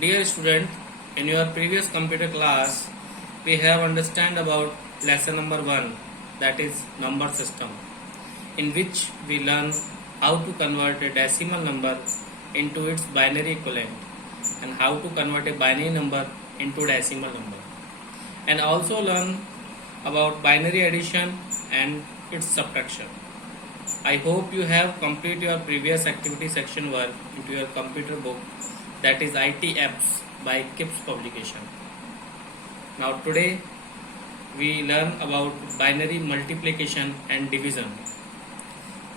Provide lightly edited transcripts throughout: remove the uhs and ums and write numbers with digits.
Dear student, in your previous computer class, we have understand about lesson number 1, that is number system, in which we learn how to convert a decimal number into its binary equivalent and how to convert a binary number into decimal number, and also learn about binary addition and its subtraction. I hope you have completed your previous activity section work into your computer book, that is IT Apps by KIPS publication. Now today we learn about binary multiplication and division,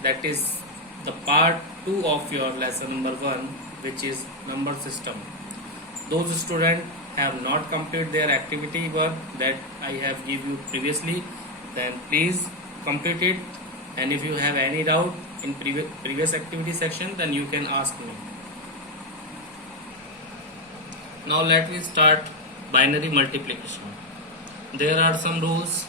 that is the part 2 of your lesson number 1, which is number system. Those students have not completed their activity work that I have give you previously, then please complete it, and if you have any doubt in previous activity section, then you can ask me. Now let me start binary multiplication. There are some rules.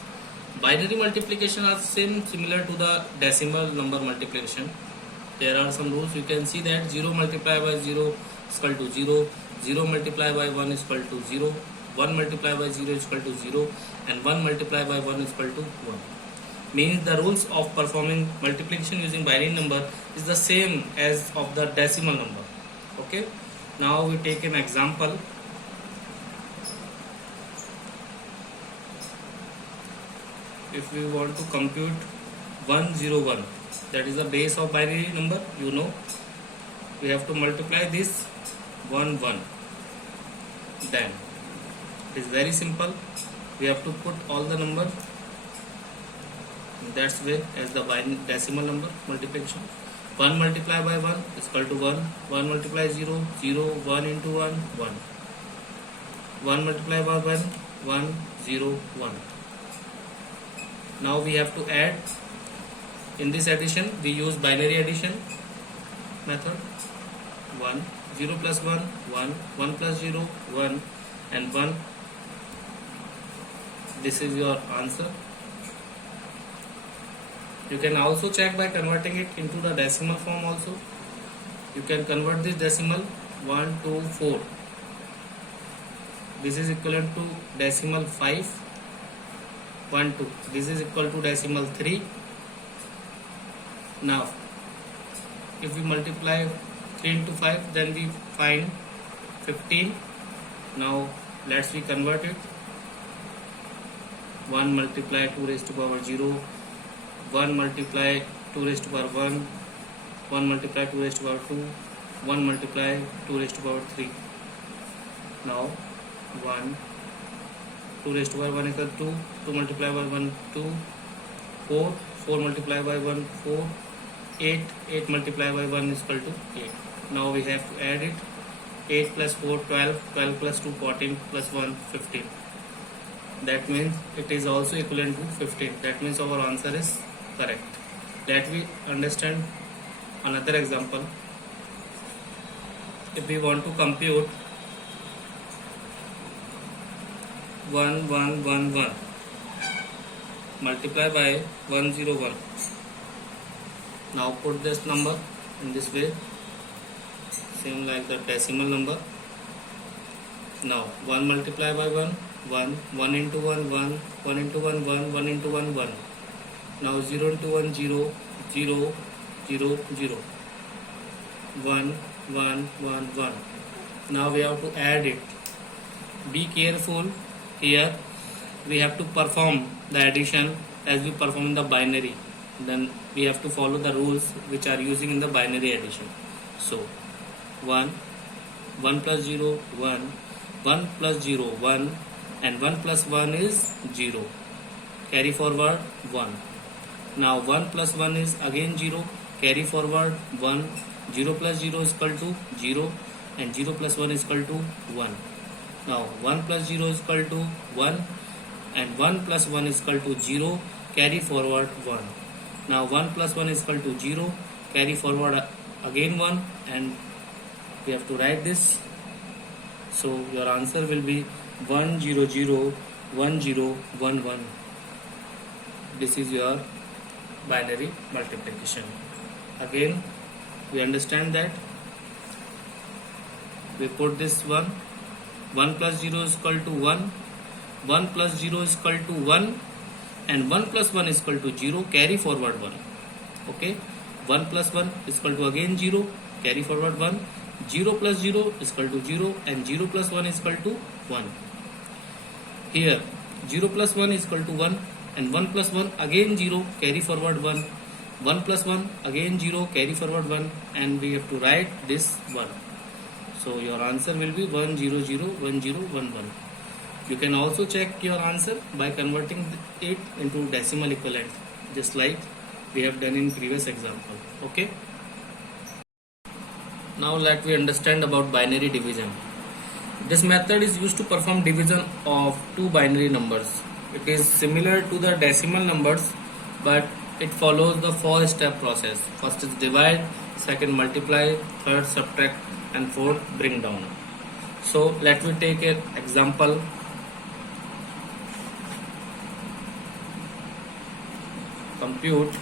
Binary multiplication are similar to the decimal number multiplication. There are some rules. You can see that 0 multiplied by 0 is equal to 0, 0 multiplied by 1 is equal to 0, 1 multiplied by 0 is equal to 0, and 1 multiplied by 1 is equal to 1. Means the rules of performing multiplication using binary number is the same as of the decimal number. Okay. Now we take an example. If we want to compute 101, that is the base of binary number, you know, we have to multiply this 1 1. Then it is very simple. We have to put all the number that's way as the decimal number multiplication. 1 multiplied by 1 is equal to 1, 1 multiplied 0, 0, 1 into 1, 1, 1 multiplied by 1, 1, 0, 1. Now we have to add. In this addition we use binary addition method. 1, 0 plus 1, 1, 1 plus 0, 1, and 1. This is your answer. You can also check by converting it into the decimal form also. You can convert this decimal 1 to 4. This is equivalent to decimal 5, 1 2. This is equal to decimal 3. Now if we multiply 3 into 5, then we find 15. Now let's convert it. 1 multiply 2 raised to power 0, 1 multiply 2 raised to power 1, 1 multiply 2 raised to power 2, 1 multiply 2 raised to power 3. Now 1, 2 raised to power 1 equal to 2 multiply by 1, 2, 4, 4 multiply by 1, 4, 8, 8 multiply by 1 is equal to 8. Now we have to add it. 8 plus 4, 12, 12 plus 2, 14, plus 1, 15. That means it is also equivalent to 15. That means our answer is correct. Let me understand another example. If we want to compute 1 1 1 1 multiply by 101. Now put this number in this way, same like the decimal number. Now 1 multiply by 1, 1, 1 into 1, 1, 1 into 1, 1, 1 into 1, 1. Now 0 into 1, 0, 0, 0, 0, 1, 1, 1, 1. Now we have to add it. Be careful here. We have to perform the addition as we perform in the binary. Then we have to follow the rules which are using in the binary addition. So 1, 1 plus 0, 1, 1 plus 0, 1, and 1 plus 1 is 0. Carry forward 1. Now 1 plus 1 is again 0. Carry forward 1. 0 plus 0 is equal to 0, and 0 plus 1 is equal to 1. Now 1 plus 0 is equal to 1, and 1 plus 1 is equal to 0. Carry forward 1. Now 1 plus 1 is equal to 0. Carry forward again 1, and we have to write this. So your answer will be 1 0 0 1 0 1 1. This is your binary multiplication. Again we understand that we put this 1. 1 plus 0 is equal to 1. 1 plus 0 is equal to 1, and 1 plus 1 is equal to 0. Carry forward 1. Okay, 1 plus 1 is equal to again 0. Carry forward 1. 0 plus 0 is equal to 0, and 0 plus 1 is equal to 1. Here 0 plus 1 is equal to 1, and 1 plus 1 again 0. Carry forward 1. 1 plus 1 again 0. Carry forward 1, and we have to write this 1. So your answer will be 1 0 0 1 0 1 1. You can also check your answer by converting it into decimal equivalent, just like we have done in previous example. Okay. Now let we understand about binary division. This method is used to perform division of two binary numbers. It is similar to the decimal numbers, but it follows the 4-step process. First is divide, second multiply, third subtract, and fourth bring down. So let me take an example. Compute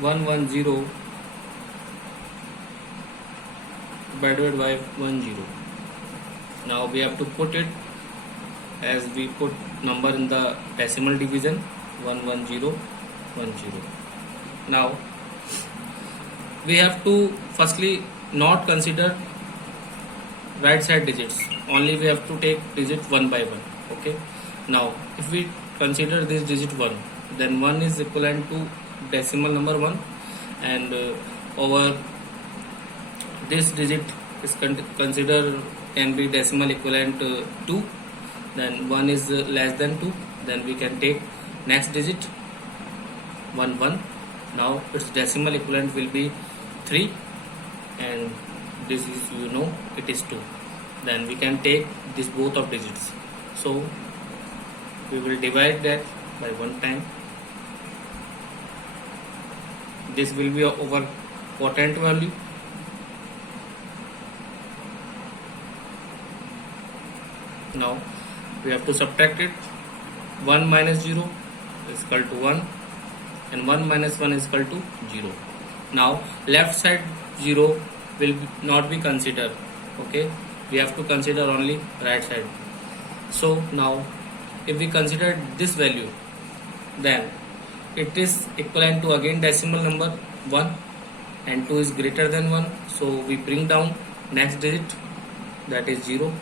110 divided by 10. Now we have to put it as we put number in the decimal division, 11010. Now we have to firstly not consider right side digits, only we have to take digit one by one. Okay, now if we consider this digit 1, then 1 is equivalent to decimal number 1, and over this digit is consider can be decimal equivalent 2, then 1 is less than 2, then we can take next digit 1 1. Now its decimal equivalent will be 3, and this is it is 2. Then we can take this both of digits, so we will divide that by 1 time. This will be over quotient value. Now we have to subtract it. 1 minus 0 is equal to 1, and 1 minus 1 is equal to 0. Now left side 0 will not be considered. Okay, we have to consider only right side. So now if we consider this value, then it is equivalent to again decimal number 1, and 2 is greater than 1, so we bring down next digit, that is 0.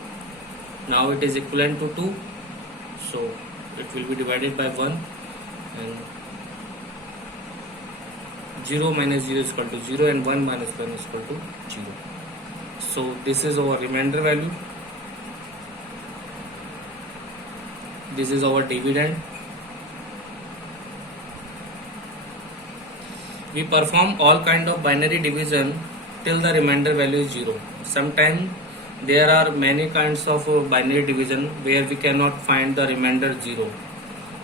Now it is equivalent to 2, so it will be divided by 1, and 0 minus 0 is equal to 0, and 1 minus 1 is equal to 0. So this is our remainder value. This is our dividend. We perform all kind of binary division till the remainder value is 0. Sometimes there are many kinds of binary division where we cannot find the remainder 0.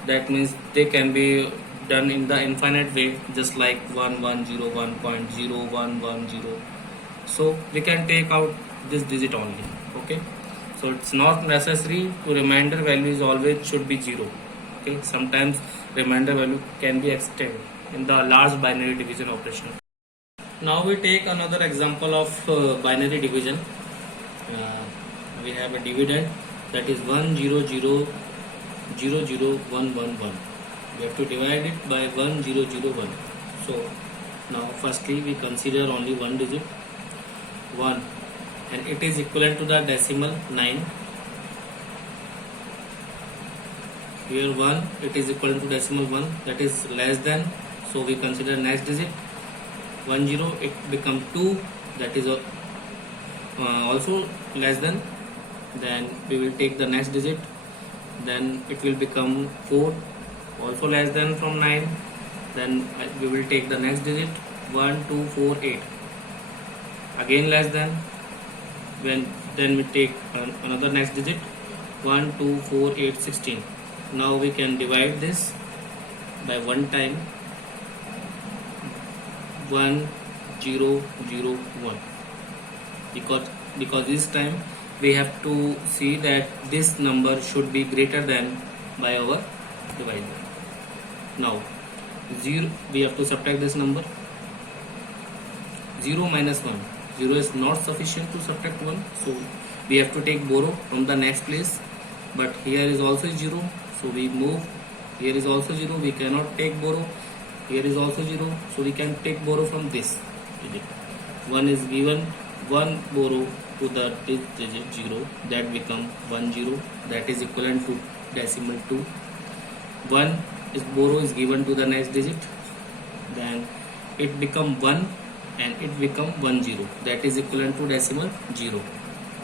That means they can be done in the infinite way, just like 110 1.0110. So we can take out this digit only. Okay, so it's not necessary to remainder value is always should be 0. Okay, sometimes remainder value can be extended in the large binary division operation. Now we take another example of binary division. We have a dividend, that is 100 00111. We have to divide it by 1001. So now firstly we consider only one digit 1, and it is equivalent to the decimal 9. Here 1, it is equivalent to decimal 1, that is less than, so we consider next digit 10, it become 2, that is also less than. Then we will take the next digit, then it will become 4, also less than from 9. Then we will take the next digit 1 2 4 8, again less than. Then we take another next digit 1 2 4 8 16. Now we can divide this by 1 time, 1 0 0 1, because this time we have to see that this number should be greater than by our divisor. Now 0, we have to subtract this number. 0 minus 1, 0 is not sufficient to subtract 1, so we have to take borrow from the next place. But here is also 0, so we move. Here is also 0, we cannot take borrow. Here is also 0, so we can take borrow from this digit. 1 is given, 1 borrow to the digit 0, that become 1 0, that is equivalent to decimal 2. 1 is borrow is given to the next digit, then it become 1 and it become 1 0, that is equivalent to decimal 0.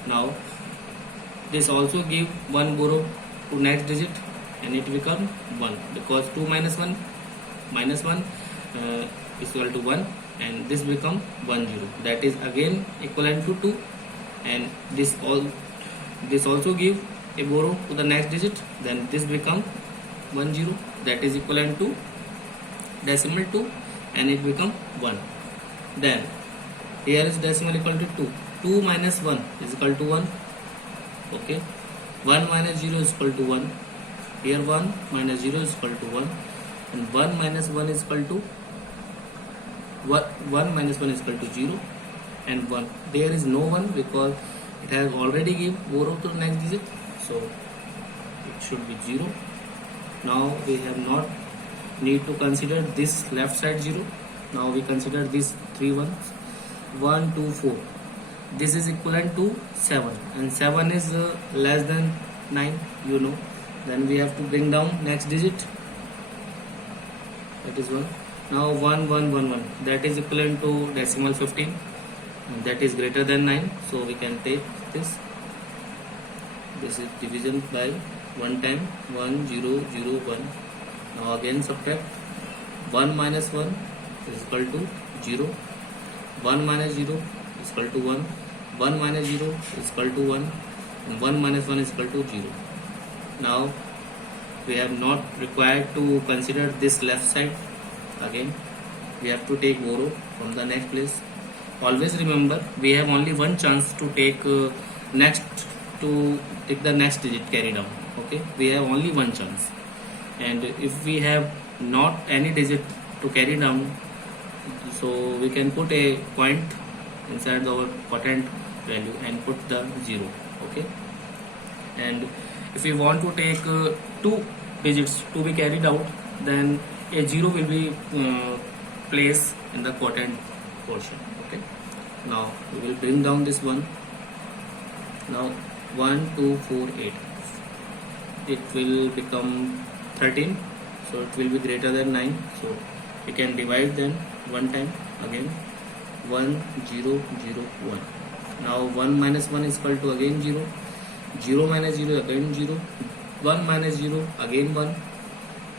Now this also give 1 borrow to next digit and it become 1, because 2 minus 1 is equal to 1, and this become 1 0, that is again equivalent to 2. And this also give a borrow to the next digit, then this become 1 0, that is equivalent to decimal 2, and it become 1. Then here is decimal equal to 2. 2 minus 1 is equal to 1. Okay, 1 minus 0 is equal to 1. Here 1 minus 0 is equal to 1, and 1 minus 1 is equal to 1 minus 1 is equal to 0 and 1. There is no 1 because it has already give borrow to the next digit, so it should be 0. Now we have not need to consider this left side 0. Now we consider these 3 ones. 1 2 4. This is equivalent to 7, and 7 is less than 9, you know. Then we have to bring down next digit, that is 1. Now 1 1 1 1, that is equivalent to decimal 15, and that is greater than 9, so we can take this. This is division by 1 time, 1 0 0 1. Now again subtract. 1 minus 1 is equal to 0. 1 minus 0 is equal to 1. 1 minus 0 is equal to 1, and 1 minus 1 is equal to 0. Now we have not required to consider this left side. Again we have to take borrow from the next place. Always remember, we have only one chance to take the next digit carry down. Okay, we have only one chance, and if we have not any digit to carry down, so we can put a point inside our quotient value and put the 0. Okay, and if we want to take 2 digits to be carried out, then a 0 will be placed in the quotient portion. Okay, now we will bring down this one. Now 1 2 4 8, it will become 13, so it will be greater than 9, so we can divide them one time. Again 1 0 0 1. Now 1 minus 1 is equal to again 0. 0 minus 0 again 0. 1 minus 0 again 1,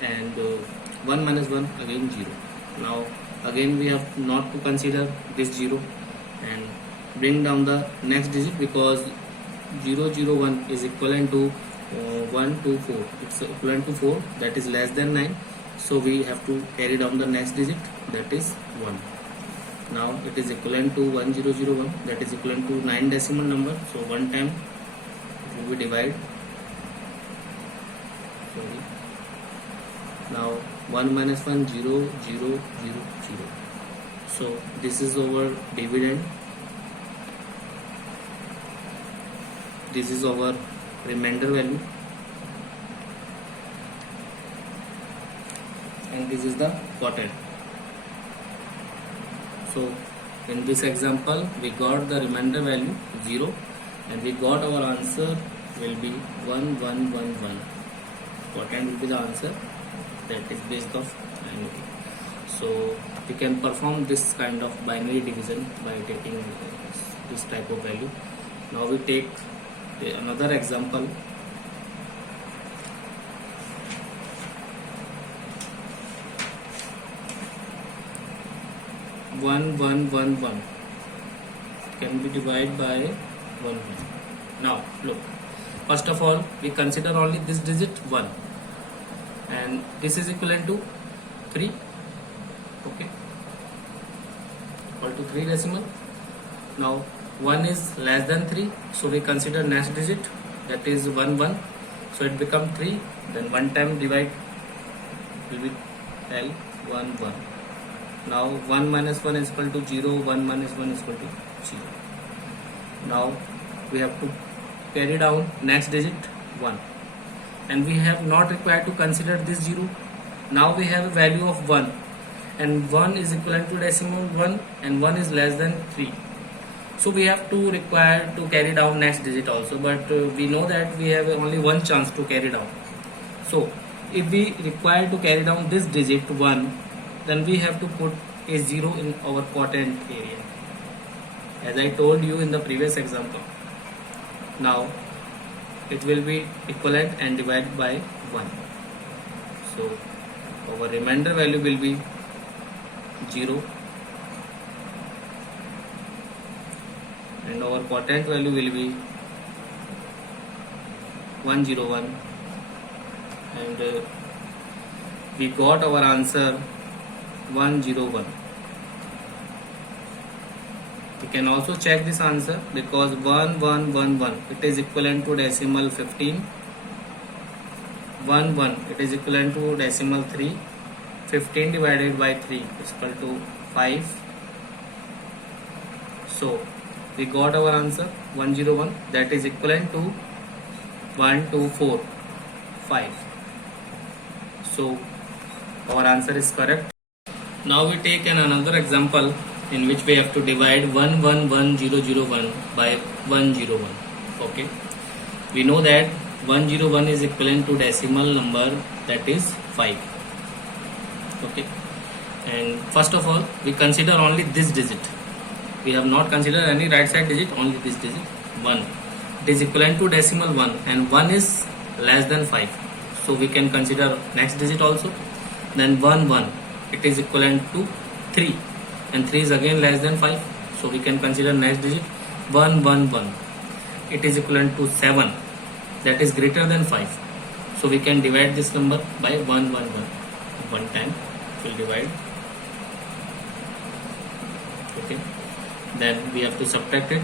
and 1 minus 1 again 0. Now again we have not to consider this 0 and bring down the next digit, because 0 0 1 is equivalent to 1 2 4. It's equivalent to 4, that is less than 9, so we have to carry down the next digit, that is 1. Now it is equivalent to 1 0 0 1, that is equivalent to 9 decimal number, so one time it will be divided. Sorry. Now 1 minus 1 0 0 0 0. So this is our dividend. This is our remainder value, and this is the quotient. So in this example we got the remainder value 0, and we got our answer will be 1 1 1 1. Quotient will be the answer, that is based of binary. So we can perform this kind of binary division by taking this type of value. Now we take another example. One one one one can be divided by 1. Now look, first of all we consider only this digit 1, and this is equivalent to 3. Okay, equal to 3 decimal. Now 1 is less than 3, so we consider next digit, that is 1 1, so it become 3. Then one time divide will be L 1 1. Now 1 minus 1 is equal to 0, 1 minus 1 is equal to 0. Now we have to carry down next digit 1, and we have not required to consider this 0. Now we have a value of 1, and 1 is equivalent to decimal 1, and 1 is less than 3. So we have to require to carry down next digit also, but we know that we have only one chance to carry down. So if we require to carry down this digit 1, then we have to put a 0 in our quotient area, as I told you in the previous example. Now it will be equivalent and divided by 1. So our remainder value will be 0, and our quotient value will be 101, and we got our answer 101. We can also check this answer, because 1111 it is equivalent to decimal 15, 11 it is equivalent to decimal 3, 15 divided by 3 is equal to 5. So we got our answer 101, that is equivalent to 1245. So our answer is correct. Now we take another example in which we have to divide 111001 by 101. Okay, we know that 101 is equivalent to decimal number, that is 5. Okay, and first of all we consider only this digit. We have not considered any right side digit, only this digit 1. It is equivalent to decimal 1, and 1 is less than 5. So we can consider next digit also. Then 1 it is equivalent to 3, and 3 is again less than 5. So we can consider next digit 1 it is equivalent to 7, that is greater than 5. So we can divide this number by 1 time. It will divide. Okay, then we have to subtract it.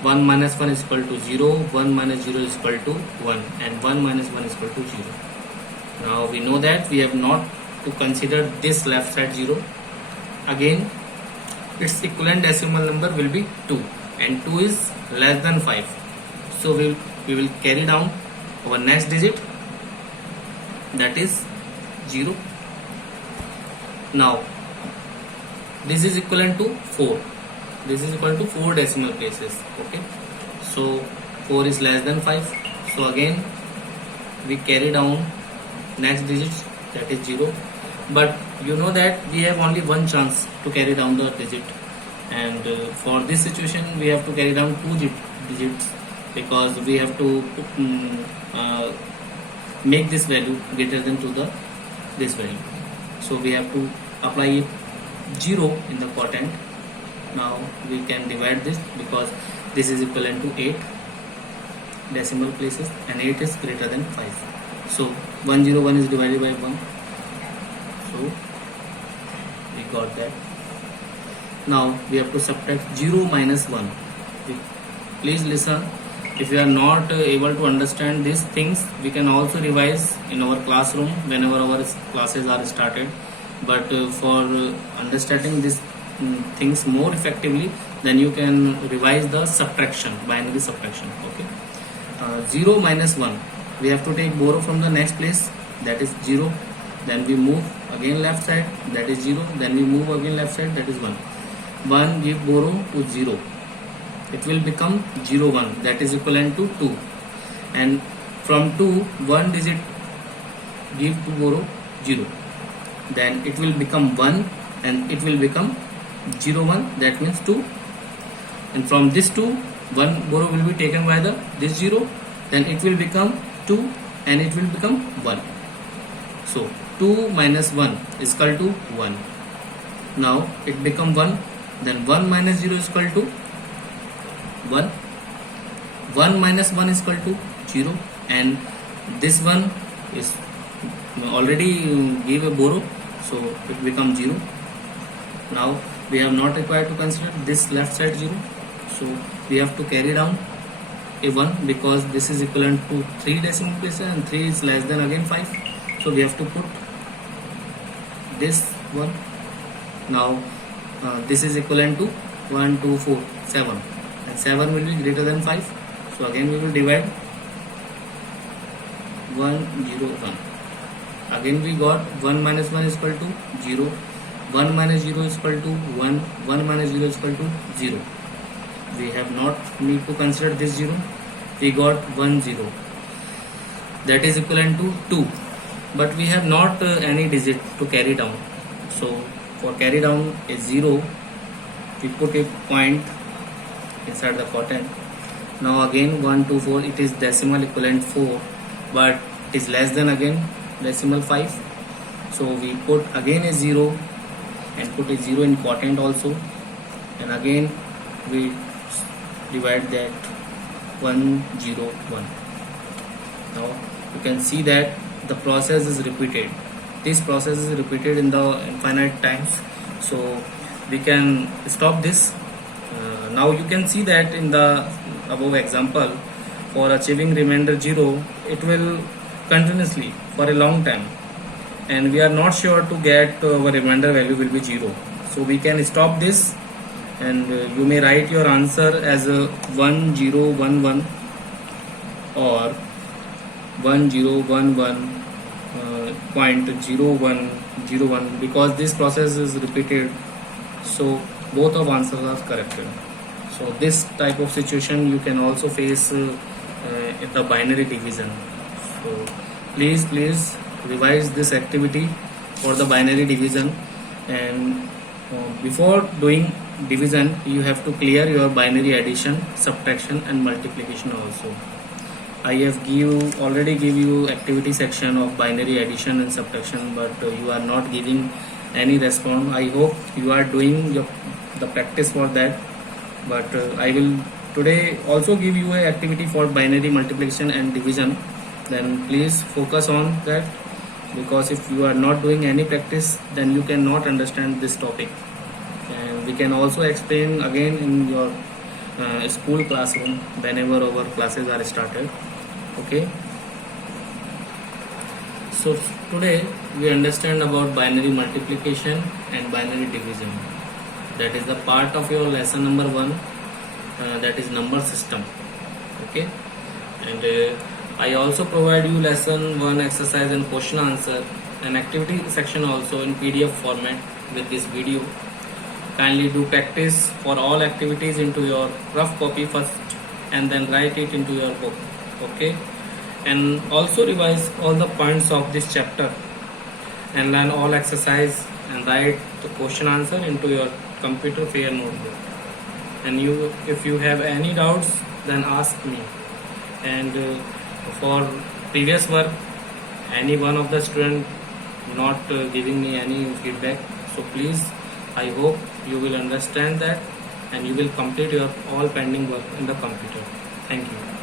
1 minus 1 is equal to 0, 1 minus 0 is equal to 1, and 1 minus 1 is equal to 0. Now we know that we have not to consider this left side 0. Again its equivalent decimal number will be 2, and 2 is less than 5. So we will carry down our next digit, that is 0. Now this is equivalent to 4. This is equal to 4 decimal places. Okay, so 4 is less than 5. So again we carry down next digit, that is 0. But you know that we have only one chance to carry down the digit, and for this situation we have to carry down 2 digits, because we have to make this value greater than to this value. So we have to apply 0 in the quotient. Now we can divide this, because this is equivalent to 8 decimal places, and 8 is greater than 5. So 101 is divided by 1. So we got that. Now we have to subtract 0 minus 1. Please listen. If you are not able to understand these things, we can also revise in our classroom whenever our classes are started. But for understanding these things more effectively, then you can revise the subtraction, binary subtraction. Okay, 0 minus 1, we have to take borrow from the next place, that is 0. Then we move again left side, that is 0. Then we move again left side, that is 1. 1 give borrow to 0, it will become 01, that is equivalent to 2. And from 2, 1 digit give to borrow 0, then it will become 1, and it will become 01, that means 2. And from this 2, 1 borrow will be taken by this 0, then it will become 2, and it will become 1. So 2 minus 1 is equal to 1. Now it become 1, then 1 minus 0 is equal to 1. 1 minus 1 is equal to 0, and this one is already give a borrow, so it becomes 0. Now we have not required to consider this left side 0, so we have to carry down a 1, because this is equivalent to 3 decimal places, and 3 is less than again 5. So we have to put this 1. Now this is equivalent to 1, 2, 4, 7, and 7 will be greater than 5. So again we will divide 1, 0, 1. Again we got 1 minus 1 is equal to 0, 1 minus 0 is equal to 1, 1 minus 0 is equal to 0. We have not need to consider this 0. We got 1, 0. That is equivalent to 2. But we have not any digit to carry down. So for carry down a 0, we put a point inside the quotient. Now again 1, 2, 4, it is decimal equivalent 4, but it is less than again decimal 5. So we put again a 0 and put a 0 in quotient also, and again we divide that 1, 0, 1. Now you can see that the process is repeated. This process is repeated in the infinite times. So we can stop this. Now you can see that in the above example, for achieving remainder 0, it will continuously for a long time, and we are not sure to get our remainder value will be 0. So we can stop this, and you may write your answer as 1, 0, 1, 1 or 1, 0, 1, 1. 0.0101, because this process is repeated, so both of answers are corrected. So this type of situation you can also face in the binary division. So please revise this activity for the binary division, and before doing division you have to clear your binary addition, subtraction and multiplication also. I have already give you activity section of binary addition and subtraction, but you are not giving any response. I hope you are doing the practice for that, but I will today also give you a activity for binary multiplication and division. Then please focus on that, because if you are not doing any practice, then you cannot understand this topic. And we can also explain again in your school classroom whenever our classes are started. Okay, so today we understand about binary multiplication and binary division. That is the part of your lesson number 1, that is number system. Okay, and I also provide you lesson 1 exercise and question answer and activity section also in PDF format with this video. Kindly do practice for all activities into your rough copy first, and then write it into your book. Okay, and also revise all the points of this chapter and learn all exercise and write the question answer into your computer fair notebook. And if you have any doubts, then ask me. And for previous work, any one of the student not giving me any feedback, so please, I hope you will understand that and you will complete your all pending work in the computer. Thank you.